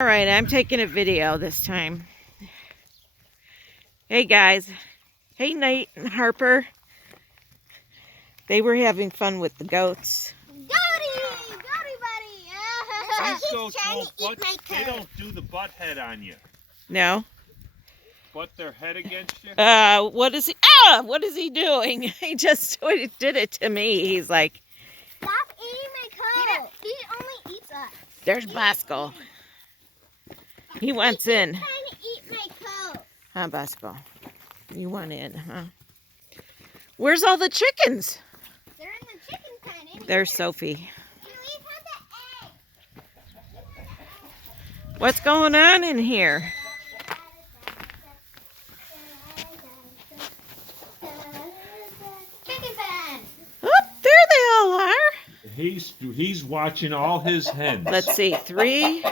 All right, I'm taking a video this time. Hey guys. Hey Nate and Harper. They were having fun with the goats. Goaty! Goaty buddy! These goats won't butt, they don't do the butt head on you. No? Butt their head against you? What is he? What is he doing? He just did it to me. He's like, stop eating my coat. He only eats us. There's Bosco. He wants in. He's trying to eat my coat. Huh, Bosco? You want in, huh? Where's all the chickens? They're in the chicken pen. Anyway. There's Sophie. We've had the egg. What's going on in here? Chicken pen. Oh, there they all are. He's watching all his hens. Let's see, 3.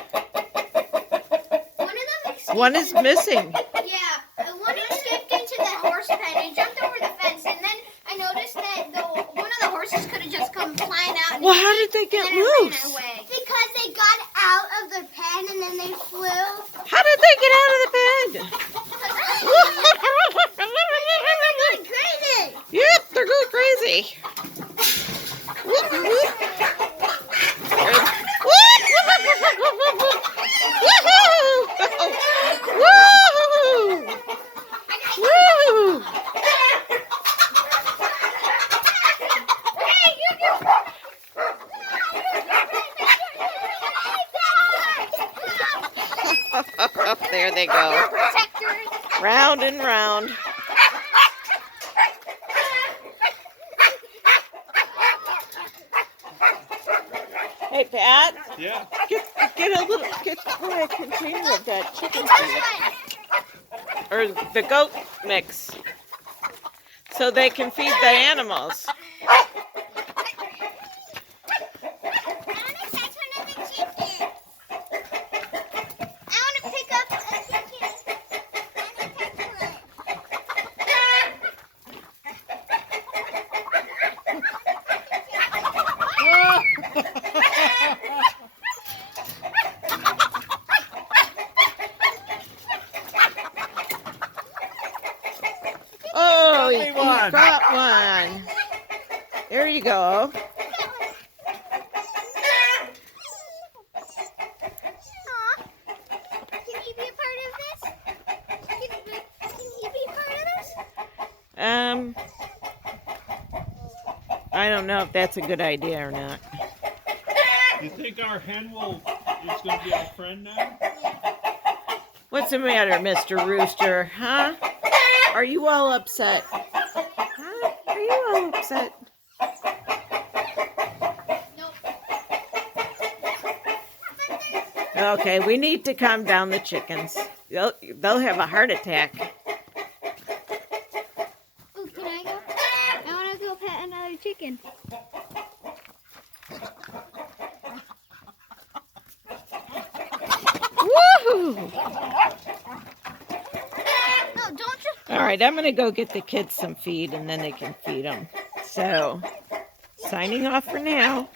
One is missing. Yeah, one escaped into the horse pen and jumped over the fence, and then I noticed that one of the horses could have just come flying out. Well, how did they get loose? Because they got out of their pen and then they flew. How did they get out of the bed? They're going crazy. Yep, they're going crazy. There they go. Round and round. Hey, Pat. Yeah. Get a container of that chicken feed. Or the goat mix. So they can feed the animals. Oh, you got one. There you go. Can he be a part of this? Can he be a part of this? I don't know if that's a good idea or not. You think our hen is going to be our friend now? What's the matter, Mr. Rooster? Huh? Are you all upset? Huh? Are you all upset? Nope. Okay, we need to calm down the chickens. They'll have a heart attack. Ooh, can I go? I want to go pet another chicken. Woohoo! No, don't you? All right, I'm going to go get the kids some feed, and then they can feed them. So, signing off for now.